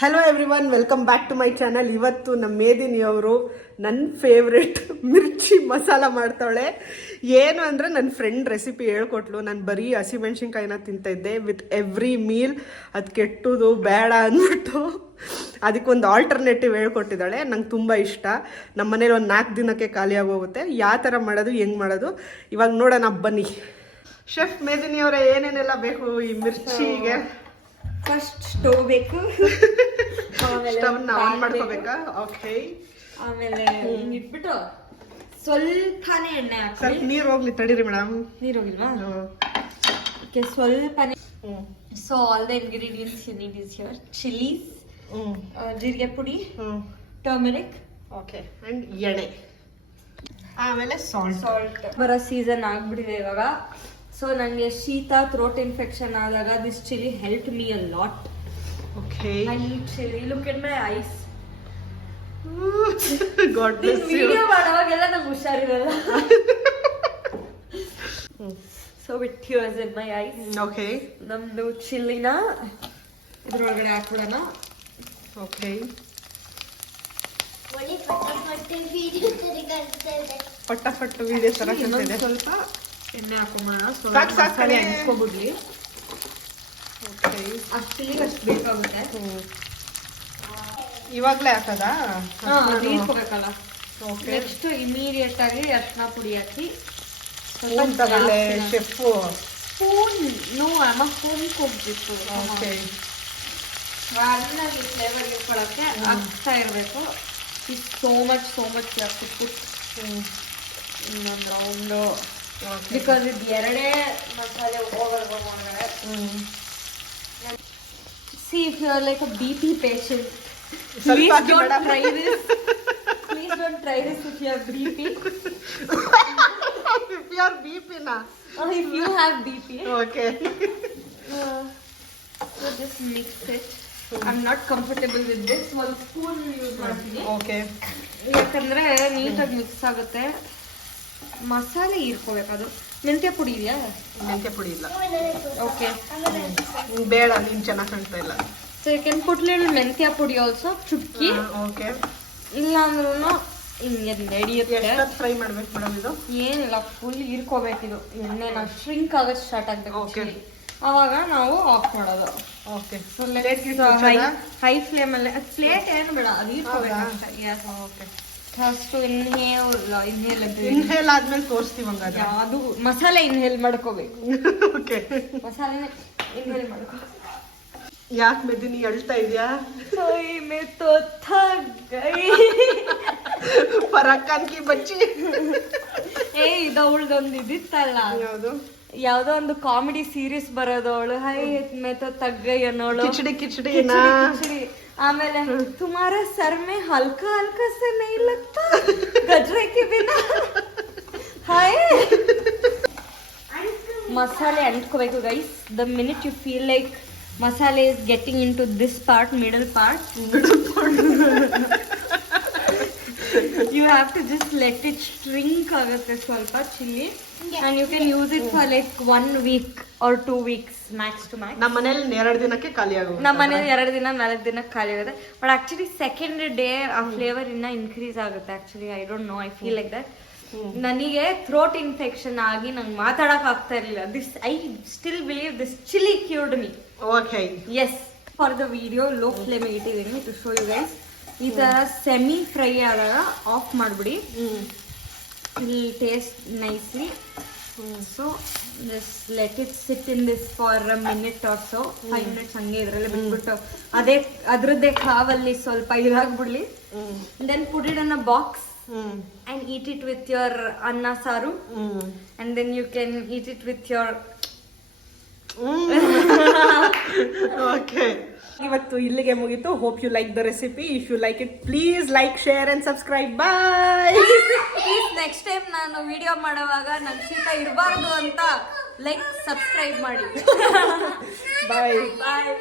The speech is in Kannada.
Hello everyone, welcome back to my channel. ಇವತ್ತು ನಮ್ಮ ಮೇದಿನಿ ಅವರು ನನ್ನ ಫೇವ್ರೆಟ್ ಮಿರ್ಚಿ ಮಸಾಲ ಮಾಡ್ತಾಳೆ. ಏನು ಅಂದರೆ ನನ್ನ ಫ್ರೆಂಡ್ ರೆಸಿಪಿ ಹೇಳ್ಕೊಟ್ಲು. ನಾನು ಬರೀ ಹಸಿಮೆಣ್ಸಿನ್ಕಾಯಿನ ತಿಂತಾಯಿದ್ದೆ ವಿತ್ ಎವ್ರಿ ಮೀಲ್. ಅದು ಕೆಟ್ಟದು ಬೇಡ ಅಂದ್ಬಿಟ್ಟು ಅದಕ್ಕೊಂದು ಆಲ್ಟರ್ನೇಟಿವ್ ಹೇಳ್ಕೊಟ್ಟಿದ್ದಾಳೆ. ನಂಗೆ ತುಂಬ ಇಷ್ಟ. ನಮ್ಮ ಮನೇಲಿ ಒಂದು 4 ದಿನಕ್ಕೆ ಖಾಲಿ ಆಗೋಗುತ್ತೆ. ಯಾವ ಥರ ಮಾಡೋದು, ಹೆಂಗೆ ಮಾಡೋದು ಇವಾಗ ನೋಡೋಣ ಬನ್ನಿ. ಶೆಫ್ ಮೇದಿನಿ ಅವರೇ, ಏನೇನೆಲ್ಲ ಬೇಕು ಈ ಮಿರ್ಚಿಗೆ? ಫಸ್ಟ್ ಸ್ಟವ್ ಬೇಕು, ಸ್ಟವ್ನ ಆನ್ ಮಾಡ್ಕೋಬೇಕಾ? ಓಕೆ. ಆಮೇಲೆ ಇಟ್ಬಿಟ್ಟು ಸ್ವಲ್ಪನೇ ಎಣ್ಣೆ ಹಾಕಿ, ಸ್ವಲ್ಪ ನೀರು ಹೋಗ್ಲಿ ತಡೀರಿ ಮೇಡಮ್. ನೀರು ಹೋಗಿಲ್ವಾ? ಓಕೆ, ಸ್ವಲ್ಪನೇ. So all the ingredients you need is here: chillies, ಜೀರಿಗೆ ಪುಡಿ, ಟರ್ಮರಿಕ್, ಓಕೆ, ಅಂಡ್ ಎಣ್ಣೆ, ಆಮೇಲೆ ಸಾಲ್ಟ್. ಬರೋ ಸೀಸನ್ ಆಗ್ಬಿಟ್ಟಿದೆ ಇವಾಗ. ಸೊ ನನಗೆ ಶೀತ, ಥ್ರೋಟ್ ಇನ್ಫೆಕ್ಷನ್ ಆದಾಗ this chilli help me a lot. Okay, I need chilli. Look at my eyes. God bless you. Video ಮಾಡುವಾಗೆಲ್ಲ ನಂಗೆ ಹುಷಾರಿರಲ್ಲ. So with tears in my eyes. Okay, ನಮ್ದು ಚಿಲ್ಲಿನ ಇದ್ರೊಳಗಡೆ ಹಾಕ್ಬಿಡೋಣ. ಓಕೆ, ಪಟ್ಟ ವಿಡಿಯೋ ತರ ಕಾಣ್ತಿದೆ. ಸ್ವಲ್ಪ ಎಣ್ಣೆ ಹಾಕೊಂಬೋಣ. ಸಾಕು, ಸಾಕು, ಮಸಾಲೆ ಎಣ್ಸ್ಕೊಬಿಡ್ಲಿ. ಓಕೆ, ಅಷ್ಟಿಗೆ ಅಷ್ಟು ಬೇಕಾಗುತ್ತೆ. ಇವಾಗಲೇ ಹಾಕದಾ? ನೀರ್ಕೋಬೇಕಲ್ಲ. ಓಕೆ, ನೆಕ್ಸ್ಟ್ ಇಮಿಡಿಯೇಟ್ ಆಗಿ ಅರ್ಶಿನ ಪುಡಿ ಹಾಕಿ ಸ್ಪೂನ್ ತಗೊಳ್ಳೆ ಶೆಫು. ಸ್ಪೂನ್ ನೋ ಅಮ್ಮ, ಸ್ಪೂನ್ ಹೋಗ್ಬೇಕು. ಓಕೆ, ಚೆನ್ನಾಗಿ ಫ್ಲೇವರ್ ಇಟ್ಕೊಳ್ಳೋಕ್ಕೆ ಹಾಕ್ತಾ ಇರಬೇಕು. ಸೋ ಮಚ್ ಹಾಕ್ಬಿಟ್ಟು ಇನ್ನೊಂದು ರೌಂಡು, ಬಿಕಾಸ್ ಇದು ಎರಡೇ ಮಸಾಲೆ ಒಳಗಡೆ. See if you are like a BP patient, please don't try this. Please don't try this if you have BP. if you are BP na. If you have BP. Okay. So just mix it. I'm not comfortable with this. One spoon use ಮಾಡ್ತೀನಿ. Okay. ಯಾಕಂದ್ರೆ ನೀಟಾಗಿ ಮಿಕ್ಸ್ ಆಗುತ್ತೆ. ಮಸಾಲೆ ಹೀರ್ಕೋಬೇಕು. ಅದು ಮೆಂತ್ಯ ಪುಡಿ ಇದೆಯಾ? ಮೆಂತ್ಯ ಪುಡಿ ಇಲ್ಲ. ಓಕೆ, ಬೇಡ, ನೀನು ಚೆನ್ನಾಗಿ ಕಾಣ್ತಾ ಇಲ್ಲ. So you can put little ಮೆಂತ್ಯ ಪುಡಿ ಆಲ್ಸೋ, ಚುಟ್ಕಿ. ಓಕೆ, ಇಲ್ಲ ಅಂದ್ರೂ ಹಿಂಗೆ ನಡೆಯುತ್ತೆ. ಎಷ್ಟು ಫ್ರೈ ಮಾಡ್ಬೇಕು ಮೇಡಮ್ ಇದು? ಏನಿಲ್ಲ, ಫುಲ್ ಹೀರ್ಕೋಬೇಕಿದು. ಎಣ್ಣೆನ ಶ್ರಿಂಕ್ ಆಗೋದು ಸ್ಟಾರ್ಟ್ ಆಗ್ಬೇಕು. ಓಕೆ, ಅವಾಗ ನಾವು ಆಫ್ ಮಾಡೋದು. ಓಕೆ, ಹೈ ಫ್ಲೇಮಲ್ಲಿ. ಪ್ಲೇಟ್ ಏನು ಬೇಡ, ಅದು ಹೀರ್ಕೋಬೇಕು. ಓಕೆ, ಫಸ್ಟ್ ಇನ್ಹೇಲ್ ಇನ್ಹೇಲ್ ಆದ್ಮೇಲೆ ತೋರಿಸ್ತೀವಿ ಹಂಗಾದ್ರೆ. ಅದು ಮಸಾಲೆ ಇನ್ಹೇಲ್ ಮಾಡ್ಕೋಬೇಕು. ಓಕೆ, ಮಸಾಲೆನ ಇನ್ಹೇಲ್ ಮಾಡ್ಕೋ. ಯಾಕೆ ಮೆದಿನಿ ಅಳ್ತಾ ಇದೆಯಾ? ಪರಾಕಾನ್ ಕಿ ಬಚ್ಚಿ. ಇದು ಅವಳದೊಂದು ಇದಿತ್ತಲ್ಲ, ಯಾವ್ದೋ ಒಂದು ಕಾಮಿಡಿ ಸೀರೀಸ್ ಬರೋದು. ಅವಳು ಹೈ ಮೇತೋ ತಗ್ಗೈ ಅನ್ನೋಳು. ಕಿಚಡಿ. ಆಮೇಲೆ ತುಮಾರ ಸರ್ ಮೇ ಹಲ್ಕಾ ಹಲ್ಕಾ ಸೆ ನೈ ಲಗ್ತಾ ಗಜ್ರೆ ಕೆ ಬಿನಾ. ಹಾಯ್, ಮಸಾಲೆ ಅಂಟ್ಕೋಬೇಕು guys. The minute you feel like masala is getting into this part, middle part, you have to just let it shrink ಆಗುತ್ತೆ ಸ್ವಲ್ಪ chilli. and you can use it for like 1 week or 2 weeks max to max. ನಮ್ಮ ಮನೇಲಿ 2 ದಿನಕ್ಕೆ ಖಾಲಿ ಆಗುತ್ತೆ. ನಮ್ಮ ಮನೇಲಿ 2 ದಿನ 4 ದಿನ ಖಾಲಿ ಆಗುತ್ತೆ. ಬಟ್ ಆಕ್ಚುಲಿ ಸೆಕೆಂಡ್ ಡೇ ಆ ಫ್ಲೇವರ್ ಇನ್ನ ಇನ್ಕ್ರೀಸ್ ಆಗುತ್ತೆ. Actually I don't know, I feel like that. ನನಗೆ ಥ್ರೋಟ್ ಇನ್ಫೆಕ್ಷನ್ ಆಗಿ ನಂಗೆ ಮಾತಾಡಕ್ ಆಗ್ತಾ ಇರಲಿಲ್ಲ. This I still believe this chilli cured me. Okay, yes. For the video low flame ಇಟ್ಟಿದ್ದೀನಿ ಟು ಶೋ ಯು ಗೈಸ್. ಈ ತರ ಸೆಮಿ ಫ್ರೈ ಆದಾಗ ಆಫ್ ಮಾಡಿಬಿಡಿ. Will taste nicely. So just let it sit in this for a minute R so, 5 minutes ಹಂಗೆ ಇದರಲ್ಲಿ ಬಿಟ್ಬಿಟ್ಟು ಅದ್ರದ್ದೇ ಕಾವಲ್ಲಿ ಸ್ವಲ್ಪ ಇದಾಗ್ಬಿಡ್ಲಿ. Then put it in a box and eat it with your anna saru, and then you can eat it with your okay. ಇವತ್ತು ಇಲ್ಲಿಗೆ ಮುಗೀತು. Hope you like the recipe. If you like it please like, share and subscribe. Bye. Please next time ನಾನು ವಿಡಿಯೋ ಮಾಡುವಾಗ ನನ್ನ ಶೀತ ಇರಬಾರ್ದು ಅಂತ ಲೈಕ್, ಸಬ್ಸ್ಕ್ರೈಬ್ ಮಾಡಿ. ಬಾಯ್. ಬಾಯ್.